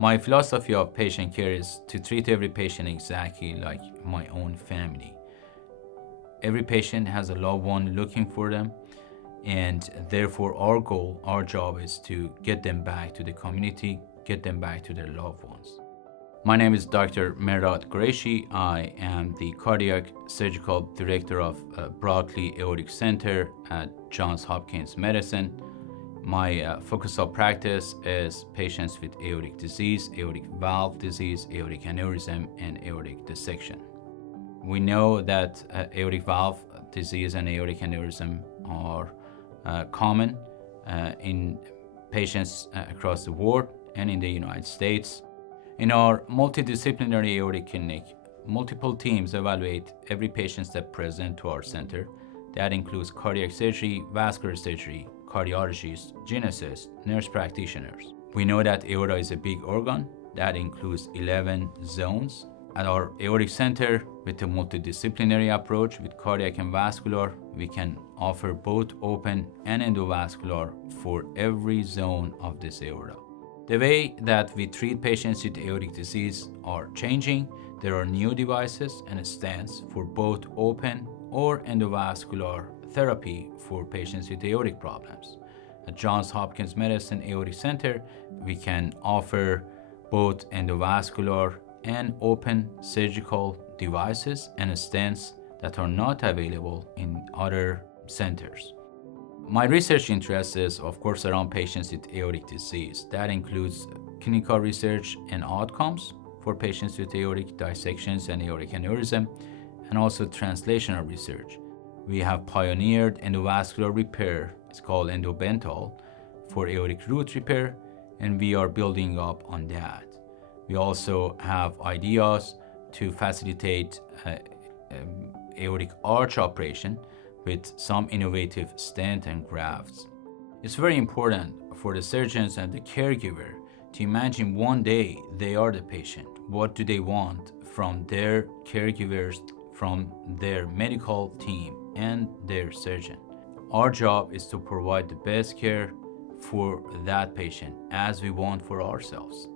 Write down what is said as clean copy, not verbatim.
My philosophy of patient care is to treat every patient exactly like my own family. Every patient has a loved one looking for them, and therefore our goal, our job is to get them back to the community, get them back to their loved ones. My name is Dr. Mehrdad Ghoreishi. I am the Cardiac Surgical Director of Broccoli Aortic Center at Johns Hopkins Medicine. My focus of practice is patients with aortic disease, aortic valve disease, aortic aneurysm, and aortic dissection. We know that aortic valve disease and aortic aneurysm are common in patients across the world and in the United States. In our multidisciplinary aortic clinic, multiple teams evaluate every patient that present to our center. That includes cardiac surgery, vascular surgery, cardiologists, geneticists, nurse practitioners. We know that aorta is a big organ that includes 11 zones. At our aortic center, with a multidisciplinary approach with cardiac and vascular, we can offer both open and endovascular for every zone of this aorta. The way that we treat patients with aortic disease are changing. There are new devices and stents for both open or endovascular therapy for patients with aortic problems. At Johns Hopkins Medicine Aortic Center, we can offer both endovascular and open surgical devices and stents that are not available in other centers. My research interest is, of course, around patients with aortic disease. That includes clinical research and outcomes for patients with aortic dissections and aortic aneurysm, and also translational research. We have pioneered endovascular repair, it's called endobental, for aortic root repair, and we are building up on that. We also have ideas to facilitate aortic arch operation with some innovative stent and grafts. It's very important for the surgeons and the caregiver to imagine one day they are the patient. What do they want from their caregivers, from their medical team, and their surgeon? Our job is to provide the best care for that patient as we want for ourselves.